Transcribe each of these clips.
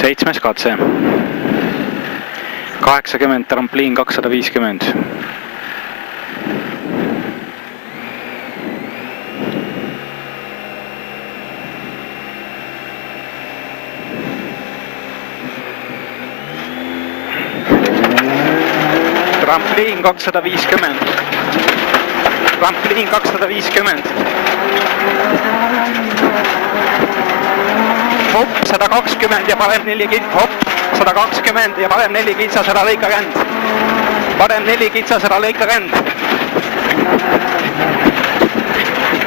7. katse. 80, trampliin 250. Trampliin 250. Trampliin 250. Hopp, 120 ja parem 4 kitsa, hopp, 120 ja parem 4 kitsa, 100 lõika ränd. Parem 4 kitsa, 100 lõika ränd.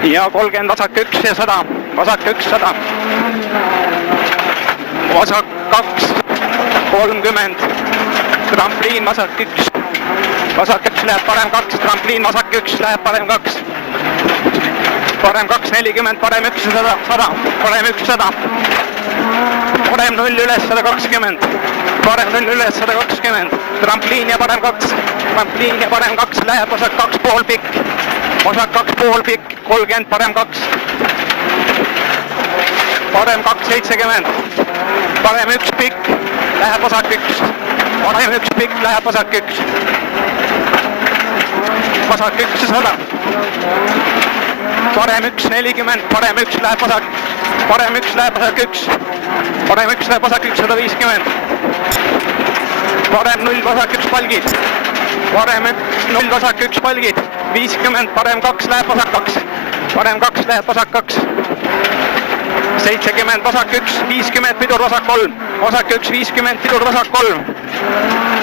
Ja 30 vasak 1 ja 100, vasak 1, 100. Vasak 2, 30. Trampliin vasak 1. Vasak 1 läheb parem 2, trampliin vasak 1 läheb parem 2. Parem 2, 40, parem 1, 100, 100, parem 1, 100. Parem 0 üles 120. Parem 0 üles 120. Trampliin ja parem 2. Trampliin ja parem 2 läheb vasak 2 pool pikk. Vasak 2 pool pikk, 30, parem 2. Parem 2, 70. Parem 1 pikk, läheb vasak 1. Parem 1 pikk, läheb vasak 1. Vasak 1, 100. Parem 1, 40, parem 1 läheb vasak. Parem 1 läheb vasak 1. Parem 1 läheb vasak 1, 150. Parem 0 vasak 1 palgid. Parem 0 vasak 1 palgid. 50, parem 2 läheb vasak 2. Parem 2 läheb vasak 2. 70 vasak 1, 50 pidur vasak 3. Vasak 1, 50 pidur vasak 3.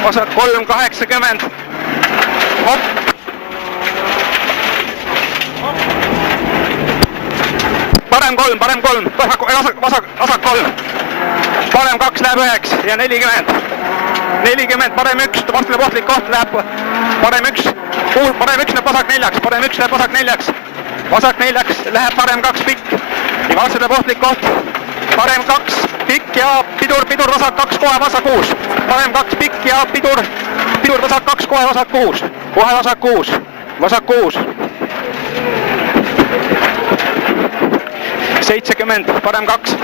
Vasak 3, 80. Hopp. Parem 3, parem 3, vasak 3. Parem 2 läheb 9 ja 40. 40, parem 1, vastane pohtlik koht läheb parem 1. Parem 1 läheb vasak 4. Parem 1 läheb vasak 4. Vasak 4 läheb parem 2 pikk. Ja vastane pohtlik koht. Parem 2 pikk ja pidur vasak 2, kohe vasak 6. Parem 2 pikk ja pidur vasak 2, kohe vasak 6. Kohe vasak 6. Vasak 6. 70, parem 2.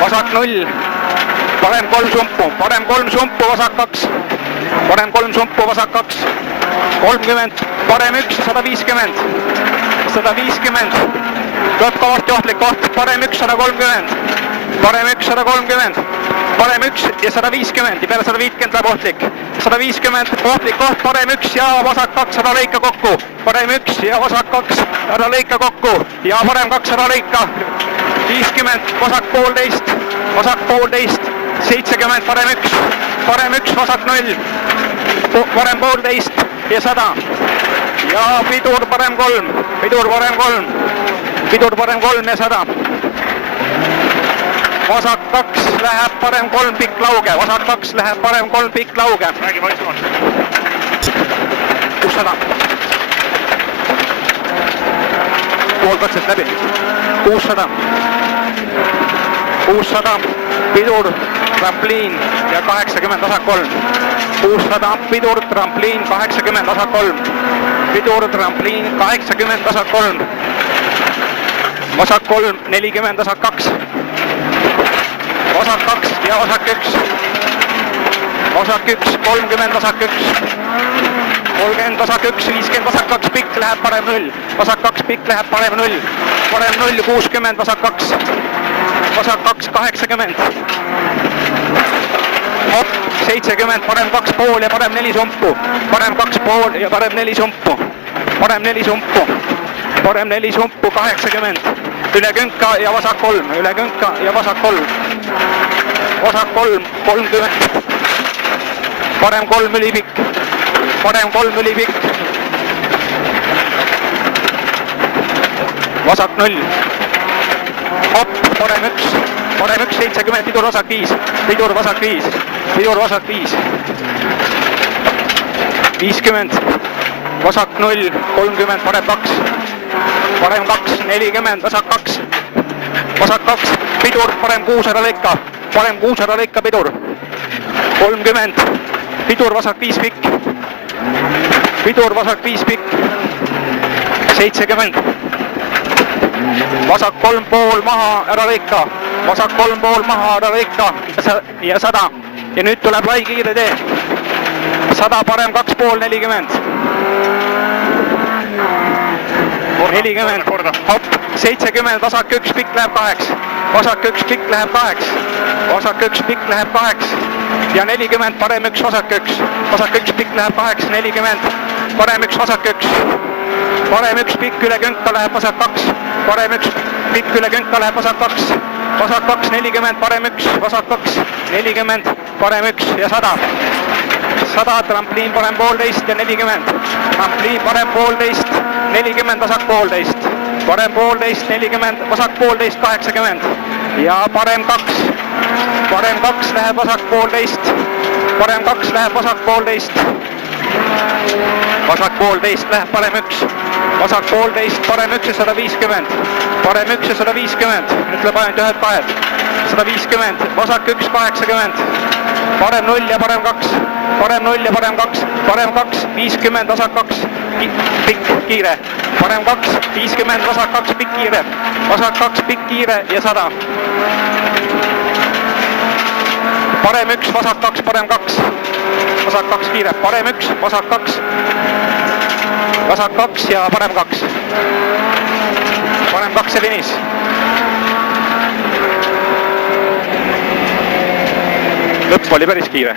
Vasak 0. Parem 3 sumpu. Parem 3 sumpu, vasak 2. Parem 3 sumpu, vasak 2. 30, parem 1, 150. 150. Tuleb kohti ohtlik koht. Parem 1, 130. Parem 1, 130. Parem 1 ja 150 ja peale 150 läheb ohtlik. 150 ohtlik koht, parem 1 ja vasak 2, 100 lõika kokku. Parem 1 ja vasak 2, 100 lõika kokku. Ja parem 2, 100 lõika. 50, vasak 1,5. Vasak 1,5. 70, parem 1. Parem 1, vasak 0. Parem 1,5 ja 100. Ja pidur parem 3. Pidur parem 3. Pidur parem 3 ja 100. Vasak 2 läheb parem 3 pikk lauge. Vasak 2 läheb parem 3 pikk lauge. Räägi vaiksemalt. 600. Pool katset läbi. 600. 600. Pidur, trampliin ja 80 vasak 3. 600, pidur, trampliin, 80 vasak 3. Pidur, trampliin, 80 vasak 3. Vasak 3, 40 vasak 2. Vasak 2 ja vasak 1. Vasak 1, 30 vasak 1. 30 vasak 1, 50 vasak 2 pikk läheb parem 0. Vasak 2 pikk läheb parem 0. Parem 0, 60 vasak 2. Vasak 2, 80. Hopp, 70, parem 2 pool ja parem 4 sumpu. Parem 2 pool ja parem 4 sumpu. Parem 4 sumpu. Parem 4 sumpu, 80. Üle künka ja vasak 3. Üle künka ja vasak 3. Vasak 3, 30. Parem 3 ülipikk. Parem 3 ülipikk. Vasak 0. Hopp, parem 1. Parem 1, 70, pidur vasak 5. Pidur vasak 5. Pidur vasak 5. 50. Vasak 0, 30, parem 2. Parem 2, 40, vasak 2. Vasak 2, pidur, parem 6 ära lõika. Parem 6 ära lõika, pidur. 30. Pidur vasak 5 pikk. Pidur vasak 5 pikk. 70. vasak 3,5 maha, ära lõika, vasak 3,5 maha, ära lõika ja 100 ja nüüd tuleb lai kiire tee, 100 parem 2,5, 40, 40, hopp, 70, vasak 1 pikk läheb 8, vasak 1 pikk läheb 8, vasak 1 pikk läheb 8 ja 40, parem 1, vasak 1, vasak 1 pikk läheb 8, 40, parem 1, vasak 1, parem 1 pikk üle künka läheb vasak 2, parem 1 pikk üle künka läheb vasak 2, vasak 2, 40, parem 1, vasak 2, 40, parem 1 ja 100, 100, trampliin parem 1,5 ja 40, trampliin parem 1,5, 40, vasak 1,5, parem 1,5, 40, vasak 1,5, 80 ja parem 2, parem 2 läheb vasak 1,5, parem 2 läheb vasak 1,5, vasak 1,5 läheb parem 1, vasak 1,5, parem 1 ja 150, parem 1 ja 150, nüüd tuleb ainult ühed kahed, 150, vasak 1, 80, parem 0 ja parem 2, parem 0 ja parem 2, parem 2, 50, vasak 2, pikk kiire, parem 2, 50, vasak 2, pikk kiire, vasak 2, pikk kiire ja 100. Parem 1, vasak 2, parem 2, vasak 2 kiire, parem 1, vasak 2, vasak 2 ja parem 2, parem 2 ja finiš. Lõpp oli päris kiire.